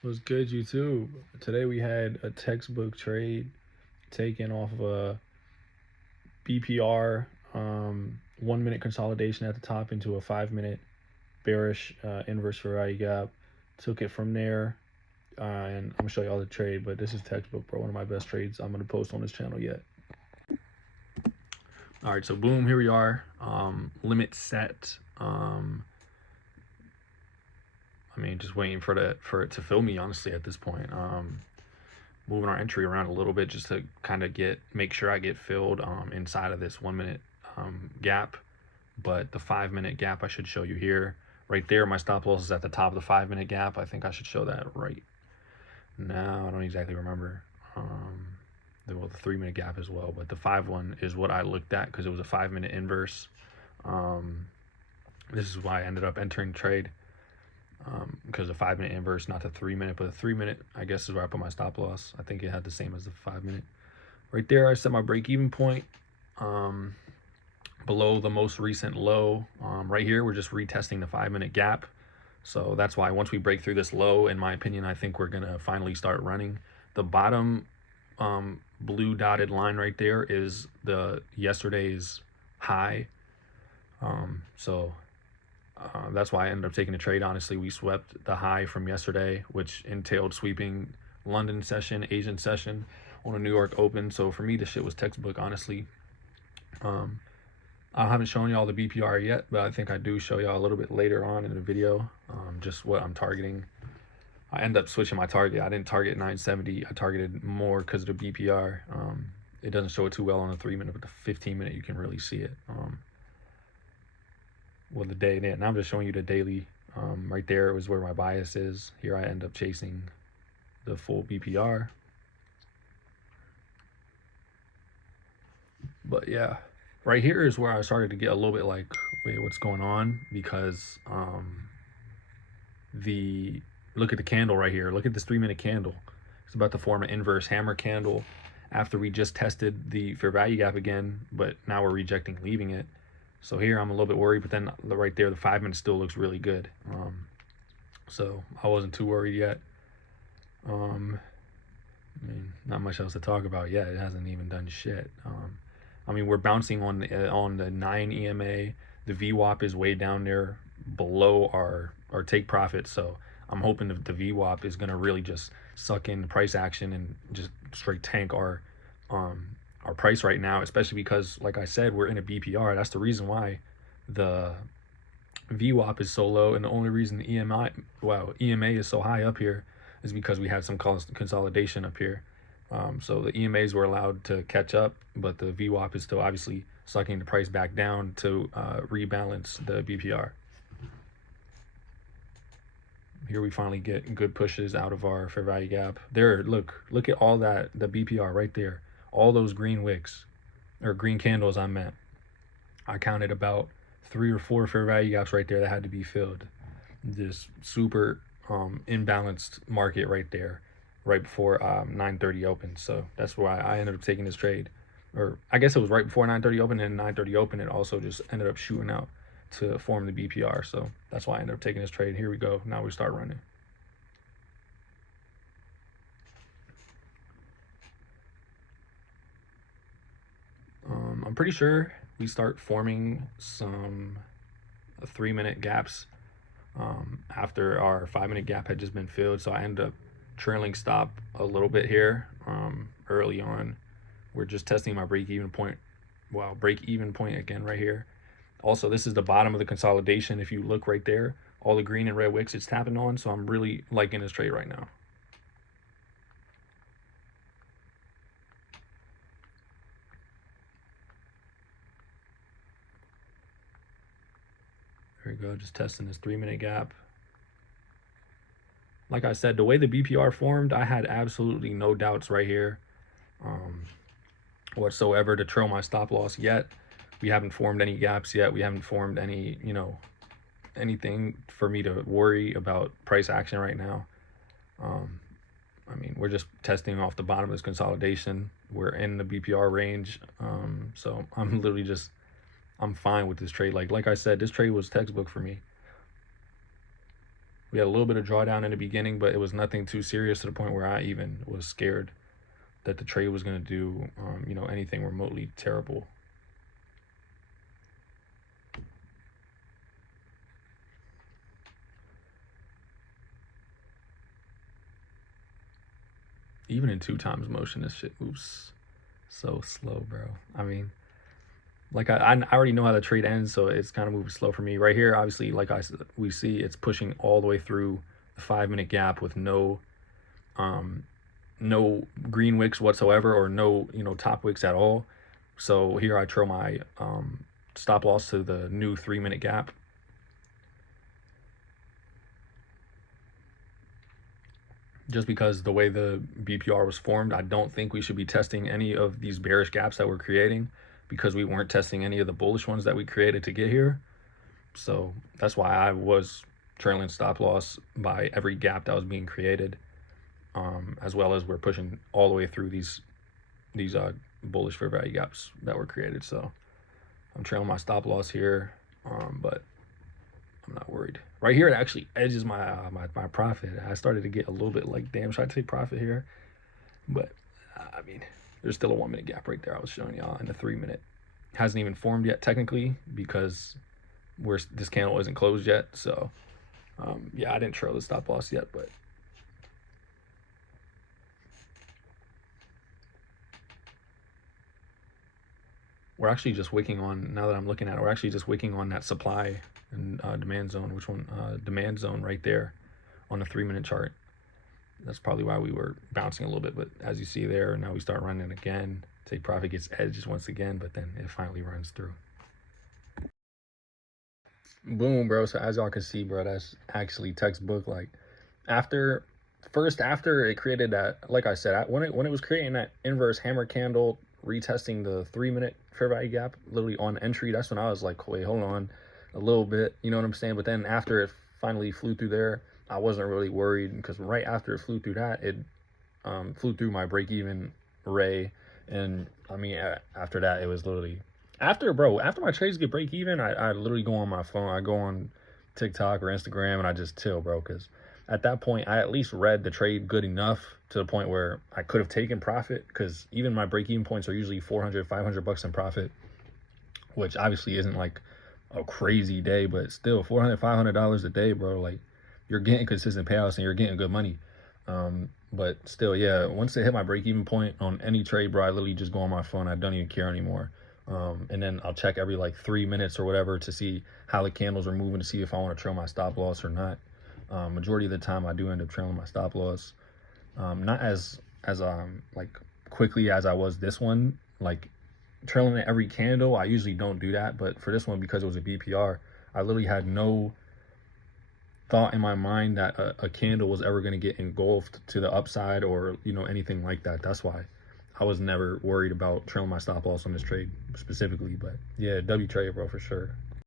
What's good, YouTube? Today we had a textbook trade taken off of a BPR 1 minute consolidation at the top into a 5 minute bearish inverse fair value gap. Took it from there, and I'm gonna show you all the trade. But this is textbook, bro. One of my best trades I'm gonna post on this channel yet. All right, so boom, here we are. Limit set. I mean, just waiting for it to fill me, honestly, at this point. Moving our entry around a little bit just to kind of make sure I get filled inside of this 1 minute gap. But the 5 minute gap I should show you here. Right there, my stop loss is at the top of the 5 minute gap. I think I should show that right now. I don't exactly remember. Well, the 3 minute gap as well, but the 5 one is what I looked at because it was a 5 minute inverse. This is why I ended up entering the trade. Because the 5 minute inverse, not the 3 minute, but the 3 minute, I guess, is where I put my stop loss. I think it had the same as the 5 minute. Right there, I set my break-even point below the most recent low. Right here, we're just retesting the 5 minute gap. So that's why once we break through this low, in my opinion, I think we're gonna finally start running. The bottom blue dotted line right there is the yesterday's high. That's why I ended up taking a trade. Honestly, we swept the high from yesterday, which entailed sweeping London session, Asian session on a New York Open. So for me, this shit was textbook, honestly. I haven't shown y'all the BPR yet, but I think I do show y'all a little bit later on in the video, just what I'm targeting. I end up switching my target. I didn't target 970. I targeted more because of the BPR. It doesn't show it too well on the 3 minute, but the 15 minute, you can really see it. Well, the day, and I'm just showing you the daily. Right there was where my bias is. Here I end up chasing the full BPR. But yeah, right here is where I started to get a little bit like, wait, what's going on? Because look at the candle right here. Look at this 3 minute candle. It's about to form an inverse hammer candle after we just tested the fair value gap again, but now we're rejecting, leaving it. So here I'm a little bit worried, but then right there, the 5 minute still looks really good. So I wasn't too worried yet. I mean, not much else to talk about yet. It hasn't even done shit. I mean, we're bouncing on the 9 EMA. The VWAP is way down there below our take profit. So I'm hoping the VWAP is gonna really just suck in the price action and just straight tank our price right now, especially because, like I said, we're in a BPR. That's the reason why the VWAP is so low, and the only reason the EMA is so high up here is because we had some consolidation up here. So the EMAs were allowed to catch up, but the VWAP is still obviously sucking the price back down to rebalance the BPR. Here we finally get good pushes out of our fair value gap. There, look at all that, the BPR right there. All those green wicks, or green candles I meant. I counted about 3 or 4 fair value gaps right there that had to be filled. This super imbalanced market right there, right before 9:30 open. So that's why I ended up taking this trade. Or I guess it was right before 9:30 open, and 9:30 open it also just ended up shooting out to form the BPR. So that's why I ended up taking this trade. Here we go. Now we start running. I'm pretty sure we start forming some 3 minute gaps after our 5 minute gap had just been filled. So I ended up trailing stop a little bit here early on. We're just testing my break-even point. Wow, break-even point again right here. Also, this is the bottom of the consolidation. If you look right there, all the green and red wicks it's tapping on. So I'm really liking this trade right now. There we go, just testing this 3 minute gap. Like I said, the way the BPR formed, I had absolutely no doubts right here whatsoever to trail my stop loss yet. We haven't formed any gaps yet. We haven't formed any, anything for me to worry about price action right now. I mean, we're just testing off the bottom of this consolidation. We're in the BPR range. So I'm literally just, I'm fine with this trade. Like I said, this trade was textbook for me. We had a little bit of drawdown in the beginning, but it was nothing too serious to the point where I even was scared that the trade was going to do, anything remotely terrible. Even in 2 times motion, this shit moves so slow, bro. I mean, like I already know how the trade ends, so it's kind of moving slow for me. Right here, obviously, like we see, it's pushing all the way through the 5 minute gap with um, no green wicks whatsoever, or no top wicks at all. So here I trail my stop loss to the new 3 minute gap. Just because the way the BPR was formed, I don't think we should be testing any of these bearish gaps that we're creating, because we weren't testing any of the bullish ones that we created to get here. So that's why I was trailing stop loss by every gap that was being created, as well as we're pushing all the way through these bullish fair value gaps that were created. So I'm trailing my stop loss here, but I'm not worried. Right here, it actually edges my my profit. I started to get a little bit like, damn, should I take profit here? But I mean, there's still a 1 minute gap right there I was showing y'all, and the 3 minute hasn't even formed yet technically, because this candle isn't closed yet. So yeah, I didn't trail the stop loss yet, but we're actually just wicking on, now that I'm looking at it, we're actually just wicking on that supply and demand zone. Which one? Demand zone right there on the 3 minute chart. That's probably why we were bouncing a little bit. But as you see there, now we start running again. Take profit, gets edges once again, but then it finally runs through. Boom, bro. So as y'all can see, bro, that's actually textbook. Like after it created that, like I said, when it was creating that inverse hammer candle, retesting the 3 minute fair value gap literally on entry, that's when I was like, wait, hold on a little bit, you know what I'm saying? But then after it finally flew through there, I wasn't really worried, because right after it flew through that, it flew through my break even ray. And I mean, after that, it was literally after my trades get break even, I literally go on my phone, I go on TikTok or Instagram, and I just chill, bro, because at that point I at least read the trade good enough to the point where I could have taken profit, because even my break even points are usually 400, 500 bucks in profit, which obviously isn't like a crazy day, but still $400, $500 a day, bro. Like, you're getting consistent payouts and you're getting good money. But still, yeah, once they hit my break even point on any trade, bro, I literally just go on my phone. I don't even care anymore. And then I'll check every like 3 minutes or whatever to see how the candles are moving, to see if I want to trail my stop loss or not. Majority of the time I do end up trailing my stop loss. Not as like quickly as I was this one, like trailing at every candle. I usually don't do that, but for this one, because it was a BPR, I literally had no thought in my mind that a candle was ever going to get engulfed to the upside, or anything like that. That's why I was never worried about trailing my stop loss on this trade specifically. But yeah, W trade, bro, for sure.